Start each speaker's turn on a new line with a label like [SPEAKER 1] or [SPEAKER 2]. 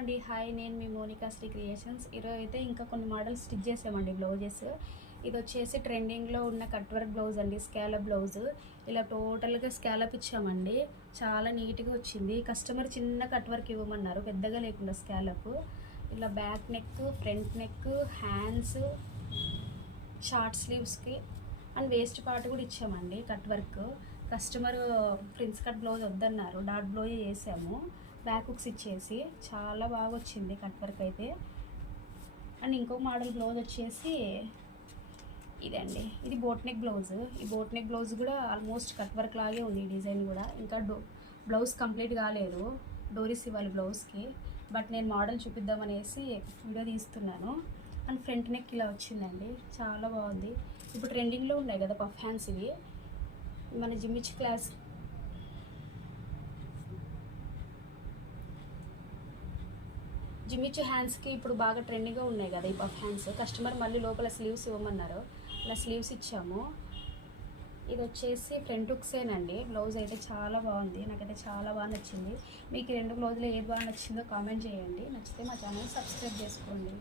[SPEAKER 1] అండి హాయ్ నేను మీ మోనికా శ్రీ క్రియేషన్స్. ఈరోజు అయితే ఇంకా కొన్ని మోడల్స్ స్టిచ్ చేసామండి బ్లౌజెస్. ఇది వచ్చేసి ట్రెండింగ్లో ఉన్న కట్ వర్క్ బ్లౌజ్ అండి స్కాలప్ బ్లౌజ్. ఇలా టోటల్గా స్కాలప్ ఇచ్చామండి. చాలా నీట్గా వచ్చింది. కస్టమర్ చిన్న కట్ వర్క్ ఇవ్వమన్నారు పెద్దగా లేకుండా స్కాలప్. ఇలా back neck front neck hands short స్లీవ్స్కి and waist part కూడా ఇచ్చామండి cut work. Customer prince cut blouse వద్దన్నారు డాట్ బ్లౌజ్ చేసాము బ్యాక్ హుక్స్ ఇచ్చేసి చాలా బాగా వచ్చింది కట్ వర్క్ అయితే. అండ్ ఇంకో మోడల్ బ్లౌజ్ వచ్చేసి ఇదండి. ఇది బోట్ నెక్ బ్లౌజ్. ఈ బోట్ నెక్ బ్లౌజ్ కూడా ఆల్మోస్ట్ కట్ వర్క్ లాగే ఉంది డిజైన్ కూడా. ఇంకా డో బ్లౌజ్ కంప్లీట్ కాలేదు డోరీస్ ఇవ్వాలి బ్లౌజ్కి. బట్ నేను మోడల్ చూపిద్దామనేసి వీడియో తీస్తున్నాను. అండ్ ఫ్రంట్ నెక్ ఇలా వచ్చిందండి. చాలా బాగుంది. ఇప్పుడు ట్రెండింగ్లో ఉన్నాయి కదా పఫ్ హ్యాండ్స్ ఇవి. మన జిమ్మిచ్ క్లాస్ జిమ్మిచ్ హ్యాండ్స్కి ఇప్పుడు బాగా ట్రెండింగ్గా ఉన్నాయి కదా ఈ పఫ్ హ్యాండ్స్ కస్టమర్ మళ్ళీ లోపల స్లీవ్స్ ఇవ్వమన్నారు. అలా స్లీవ్స్ ఇచ్చాము. ఇది వచ్చేసి ఫ్రంట్ హుక్సేనండి బ్లౌజ్ అయితే చాలా బాగుంది. నాకైతే చాలా బాగా నచ్చింది. మీకు రెండు బ్లౌజ్లో ఏది బాగా నచ్చిందో కామెంట్ చేయండి. నచ్చితే మా ఛానల్ సబ్స్క్రైబ్ చేసుకోండి.